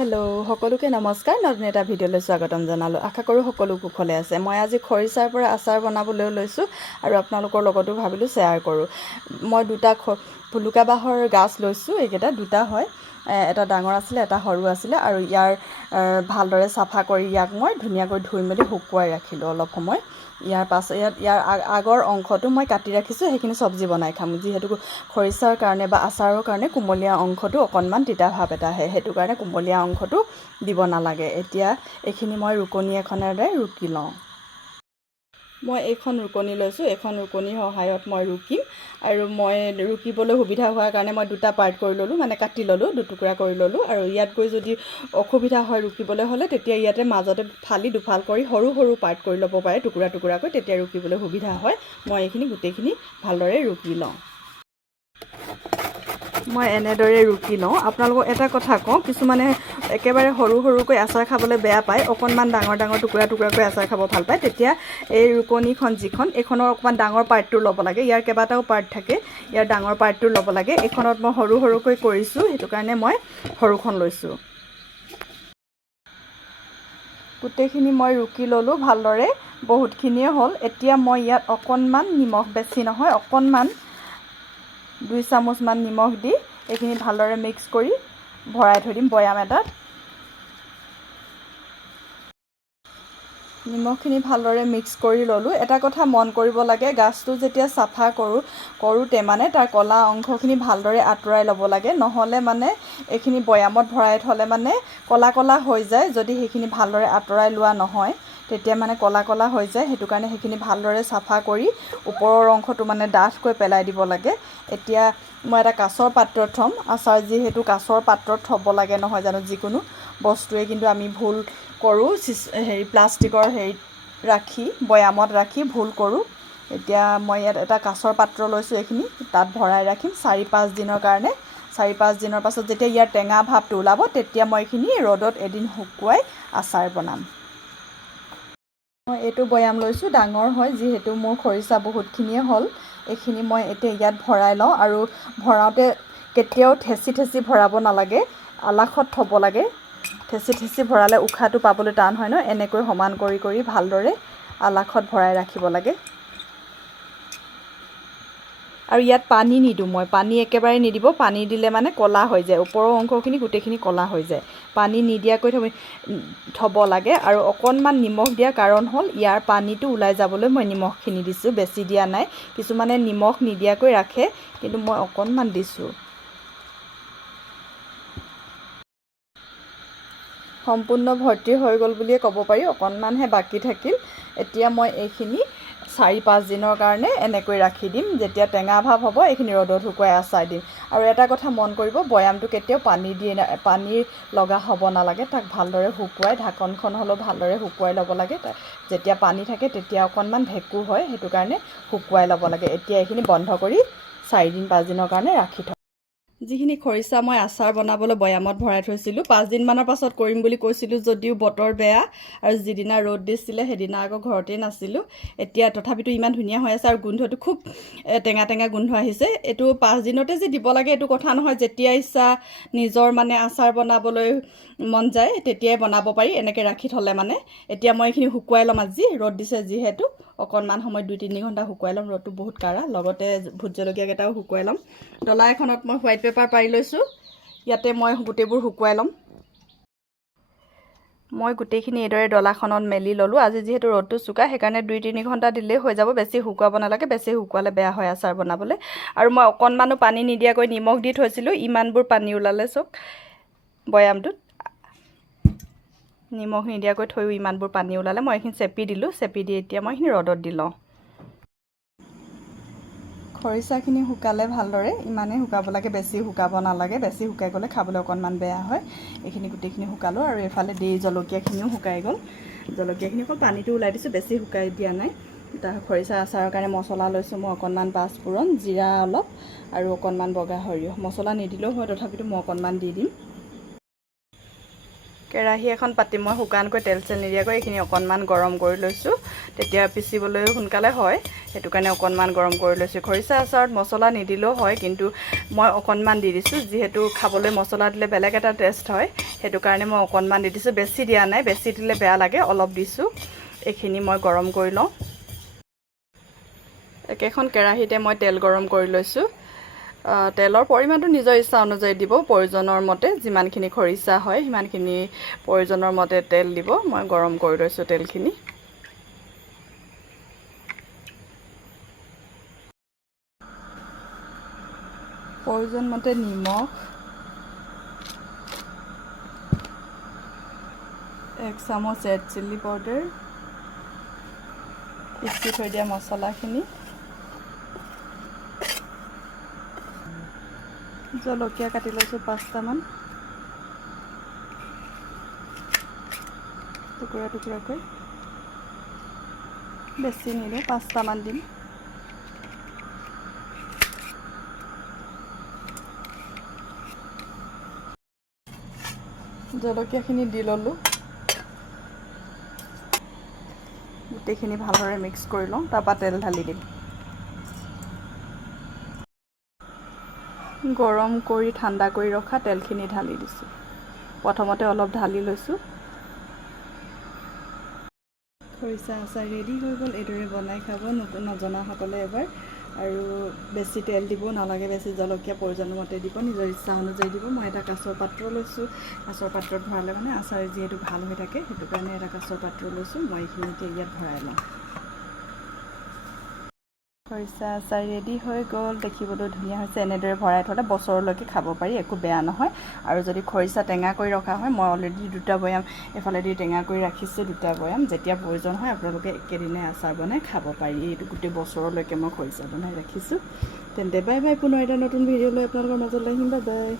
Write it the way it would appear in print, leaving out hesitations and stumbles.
Hello' সকলোকে নমস্কাৰ। নতুন এটা ভিডিঅ'লৈ স্বাগতম জনালোঁ। আশা কৰোঁ সকলো কুশলে আছে। মই আজি খৰিচাৰ পৰা আচাৰ বনাবলৈ লৈছোঁ আৰু আপোনালোকৰ লগতো ভাবিলোঁ শ্বেয়াৰ কৰোঁ। মই দুটা ভুলুকা বাঁহৰ গাছ লৈছোঁ। এইকেইটা দুটা হয়, এটা ডাঙৰ আছিলে, এটা সৰু আছিলে। আৰু ইয়াৰ ভালদৰে চাফা কৰি ইয়াক মই ধুনীয়াকৈ ধুই মেলি শুকুৱাই ৰাখিলোঁ অলপ সময়। ইয়াৰ আগৰ অংশটো মই কাটি ৰাখিছোঁ, সেইখিনি চব্জি বনাই খাম। যিহেতু খৰিচাৰ কাৰণে বা আচাৰৰ কাৰণে কুমলীয়া অংশটো অকণমান তিতা ভাৱ এটা আহে, সেইটো কাৰণে কুমলীয়া অংশটো দিব নালাগে। এতিয়া এইখিনি মই ৰুকনি এখনেৰে ৰুকি লওঁ। মই এইখন ৰুকনি লৈছোঁ, এইখন ৰুকনিৰ সহায়ত মই ৰুকিম। আৰু মই ৰুকিবলৈ সুবিধা হোৱাৰ কাৰণে মই দুটা পাৰ্ট কৰি ল'লোঁ, মানে কাটি ল'লোঁ, দুটুকুৰা কৰি ল'লোঁ। আৰু ইয়াত গৈ যদি অসুবিধা হয় ৰুকিবলৈ হ'লে, তেতিয়া ইয়াতে মাজতে ফালি দুফাল কৰি সৰু সৰু পাৰ্ট কৰি ল'ব পাৰে, টুকুৰা টুকুৰাকৈ, তেতিয়া ৰুকিবলৈ সুবিধা হয়। মই এইখিনি গোটেইখিনি ভালদৰে ৰুকি লওঁ। মই এনেদৰে ৰুকি লওঁ। আপোনালোকক এটা কথা কওঁ, কিছুমানে একেবাৰে সৰু সৰুকৈ আচাৰ খাবলৈ বেয়া পায়, অকণমান ডাঙৰ ডাঙৰ টুকুৰা টুকুৰাকৈ আচাৰ খাব ভাল পায়। তেতিয়া এই ৰুকনিখন যিখন, এইখনৰ অকণমান ডাঙৰ পাৰ্টটো ল'ব লাগে। ইয়াৰ কেইবাটাও পাৰ্ট থাকে, ইয়াৰ ডাঙৰ পাৰ্টটো ল'ব লাগে। এইখনত মই সৰু সৰুকৈ কৰিছোঁ, সেইটো কাৰণে মই সৰুখন লৈছোঁ। গোটেইখিনি মই ৰুকি ল'লোঁ ভালদৰে, বহুতখিনিয়ে হ'ল। এতিয়া মই ইয়াত অকণমান নিমখ, বেছি নহয়, অকণমান 2 চামুচমান নিমখ দি এইখিনি ভালদৰে মিক্স কৰি ভৰাই থৈ দিম বৈয়াম এটাত। নিমখখিনি ভালদৰে মিক্স কৰি ল'লোঁ। এটা কথা মন কৰিব লাগে, গাছটো যেতিয়া চাফা কৰোঁতে মানে তাৰ ক'লা অংশখিনি ভালদৰে আঁতৰাই ল'ব লাগে, নহ'লে মানে এইখিনি বৈয়ামত ভৰাই থ'লে মানে ক'লা ক'লা হৈ যায়। যদি সেইখিনি ভালদৰে আঁতৰাই লোৱা নহয়, তেতিয়া মানে ক'লা ক'লা হৈ যায়। সেইটো কাৰণে সেইখিনি ভালদৰে চাফা কৰি ওপৰৰ অংশটো মানে ডাঠকৈ পেলাই দিব লাগে। এতিয়া মই এটা কাছৰ পাত্ৰত থ'ম। আচাৰ যিহেতু কাছৰ পাত্ৰত থ'ব লাগে নহয় জানো, যিকোনো বস্তুৱে, কিন্তু আমি ভুল কৰোঁ, প্লাষ্টিকৰ হেৰিত ৰাখি, বৈয়ামত ৰাখি ভুল কৰোঁ। এতিয়া মই ইয়াত এটা কাছৰ পাত্ৰ লৈছোঁ, এইখিনি তাত ভৰাই ৰাখিম 4-5 দিনৰ কাৰণে। 4-5 দিনৰ পাছত যেতিয়া ইয়াৰ টেঙা ভাৱটো ওলাব, তেতিয়া মই এইখিনি ৰ'দত এদিন শুকুৱাই আচাৰ বনাম। মই এইটো বৈয়াম লৈছোঁ, ডাঙৰ হয় যিহেতু, মোৰ খৰিচা বহুতখিনিয়ে হ'ল। এইখিনি মই এতিয়া ইয়াত ভৰাই লওঁ। আৰু ভৰাওঁতে কেতিয়াও ঠেচি ঠেচি ভৰাব নালাগে, আলাসত থ'ব লাগে। ঠেচি ঠেচি ভৰালে উশাহটো পাবলৈ টান হয় ন। এনেকৈ সমান কৰি কৰি ভালদৰে আলাসত ভৰাই ৰাখিব লাগে। আৰু ইয়াত পানী নিদিওঁ মই, পানী একেবাৰে নিদিব। পানী দিলে মানে ক'লা হৈ যায়, ওপৰৰ অংশখিনি গোটেইখিনি ক'লা হৈ যায়। পানী নিদিয়াকৈ থ'ব লাগে। আৰু অকণমান নিমখ দিয়াৰ কাৰণ হ'ল, ইয়াৰ পানীটো ওলাই যাবলৈ মই নিমখখিনি দিছোঁ, বেছি দিয়া নাই। কিছুমানে নিমখ নিদিয়াকৈ ৰাখে, কিন্তু মই অকণমান দিছোঁ। সম্পূৰ্ণ ভৰ্তি হৈ গ'ল বুলিয়ে ক'ব পাৰি, অকণমানহে বাকী থাকিল। এতিয়া মই এইখিনি 4-5 দিনৰ কাৰণে এনেকৈ ৰাখি দিম। যেতিয়া টেঙা ভাৱ হ'ব, এইখিনি ৰ'দত শুকুৱাই আচাৰ দিম। আৰু এটা কথা মন কৰিব, বৈয়ামটো কেতিয়াও পানী লগা হ'ব নালাগে। তাক ভালদৰে শুকুৱাই, ঢাকনখন হ'লেও ভালদৰে শুকুৱাই ল'ব লাগে। যেতিয়া পানী থাকে তেতিয়া অকণমান ভেঁকুৰ হয়, সেইটো কাৰণে শুকুৱাই ল'ব লাগে। এতিয়া এইখিনি বন্ধ কৰি 4-5 দিনৰ কাৰণে ৰাখি থ'ম। যিখিনি খৰিচা মই আচাৰ বনাবলৈ বৈয়ামত ভৰাই থৈছিলোঁ, 5 দিনমানৰ পাছত কৰিম বুলি কৈছিলোঁ যদিও বতৰ বেয়া, আৰু যিদিনা ৰ'দ দিছিলে সেইদিনা আকৌ ঘৰতেই নাছিলোঁ। এতিয়া তথাপিতো ইমান ধুনীয়া হৈ আছে, আৰু গোন্ধটো খুব টেঙা টেঙা গোন্ধ আহিছে। এইটো 5 দিনতে যে দিব লাগে এইটো কথা নহয়, যেতিয়া ইচ্ছা নিজৰ মানে আচাৰ বনাবলৈ মন যায় তেতিয়াই বনাব পাৰি, এনেকৈ ৰাখি থ'লে মানে। এতিয়া মই এইখিনি শুকুৱাই ল'ম। আজি ৰ'দ দিছে যিহেতু, অকণমান সময় 2-3 ঘণ্টা শুকুৱাই ল'ম। ৰ'দটো বহুত কাঢ়া, লগতে ভোট জলকীয়াকেইটাও শুকুৱাই ল'ম। ডলা এখনত মই হোৱাইট পেপাৰ পাৰি লৈছোঁ, ইয়াতে মই গোটেইবোৰ শুকুৱাই ল'ম। মই গোটেইখিনি এইদৰে ডলাখনত মেলি ল'লোঁ। আজি যিহেতু ৰ'দটো চোকা, সেইকাৰণে 2-3 ঘণ্টা দিলেই হৈ যাব, বেছি শুকুৱাব নালাগে। বেছি শুকুৱালে বেয়া হয় আচাৰ বনাবলৈ। আৰু মই অকণমানো পানী নিদিয়াকৈ নিমখ দি থৈছিলোঁ, ইমানবোৰ পানী ওলালে চব বৈয়ামটোত। নিমখ নিদিয়াকৈ থৈও ইমানবোৰ পানী ওলালে। মই এইখিনি চেপি দিলোঁ, চেপি দি এতিয়া মই এইখিনি ৰ'দত দি লওঁ। খৰিচাখিনি শুকালে ভালদৰে, ইমানেই শুকাব লাগে, বেছি শুকাব নালাগে। বেছি শুকাই গ'লে খাবলৈ অকণমান বেয়া হয়। এইখিনি গোটেইখিনি শুকালোঁ। আৰু এইফালে দেই জলকীয়াখিনিও শুকাই গ'ল। জলকীয়াখিনি অকল পানীটো ওলাই দিছোঁ, বেছি শুকাই দিয়া নাই। তাৰ খৰিচা আচাৰৰ কাৰণে মছলা লৈছোঁ মই, অকণমান পাঁচফোৰণ, জিৰা অলপ, আৰু অকণমান বগা সৰিয়হ। মছলা নিদিলেও হয়, তথাপিতো মই অকণমান দি দিম। কেৰাহী এখন পাতি মই শুকানকৈ তেল চেল নিদিয়াকৈ এইখিনি অকণমান গৰম কৰি লৈছোঁ, তেতিয়া পিচিবলৈ সোনকালে হয়, সেইটো কাৰণে অকণমান গৰম কৰি লৈছোঁ। খৰিচা আচাৰত মছলা নিদিলেও হয়, কিন্তু মই অকণমান দি দিছোঁ, যিহেতু খাবলৈ মছলা দিলে বেলেগ এটা টেষ্ট হয়, সেইটো কাৰণে মই অকণমান দি দিছোঁ, বেছি দিয়া নাই, বেছি দিলে বেয়া লাগে, অলপ দিছোঁ। এইখিনি মই গৰম কৰি লওঁ। একেখন কেৰাহীতে মই তেল গৰম কৰি লৈছোঁ। তেলৰ পৰিমাণটো নিজৰ ইচ্ছা অনুযায়ী দিব, প্ৰয়োজনৰ মতে যিমানখিনি খৰিচা হয় সিমানখিনি প্ৰয়োজনৰ মতে তেল দিব। মই গৰম কৰি লৈছোঁ তেলখিনি। প্ৰয়োজন মতে নিমখ, 1 চামুচ ৰেড চিলি পাউডাৰ, পিচি থৈ দিয়া মছলাখিনি, জলকীয়া কাটি লৈছোঁ 5টামান, টুকুৰা টুকুৰাকৈ, বেছি নিদিওঁ, 5টামান দিম। জলকীয়াখিনি দি ল'লোঁ, গোটেইখিনি ভালদৰে মিক্স কৰি লওঁ, তাৰপৰা তেল ঢালি দিম। গৰম কৰি ঠাণ্ডা কৰি ৰখা তেলখিনি ঢালি দিছোঁ। প্ৰথমতে অলপ ঢালি লৈছোঁ। খৰিচা আচাৰ ৰেডি হৈ গ'ল। এইদৰে বনাই খাব নজনাসকলে এবাৰ। আৰু বেছি তেল দিব নালাগে, বেছি জলকীয়া প্ৰয়োজন মতে দিব, নিজৰ ইচ্ছা অনুযায়ী দিব। মই এটা কাছৰ পাত্ৰ লৈছোঁ, কাছৰ পাত্ৰত ভৰালে মানে আচাৰ যিহেতু ভাল হৈ থাকে, সেইটো কাৰণে এটা কাছৰ পাত্ৰ লৈছোঁ। মই এইখিনিতে ইয়াত ভৰাই লওঁ। খৰিচা আচাৰ ৰেডি হৈ গ'ল, দেখিবলৈ ধুনীয়া হৈছে। এনেদৰে ভৰাই থ'লে বছৰলৈকে খাব পাৰি, একো বেয়া নহয়। আৰু যদি খৰিচা টেঙা কৰি ৰখা হয়, মই অলৰেডি 2টা বৈয়াম এফালেদি টেঙা কৰি ৰাখিছোঁ, 2টা বৈয়াম। যেতিয়া প্ৰয়োজন হয় আপোনালোকে একেদিনাই আচাৰ বনাই খাব পাৰি। এইটো গোটেই বছৰলৈকে মই খৰিচা বনাই ৰাখিছোঁ। তেন্তে বাই বাই, পুনৰ এটা নতুন ভিডিঅ' লৈ আপোনালোকৰ মাজলৈ আহিম। Bye bye.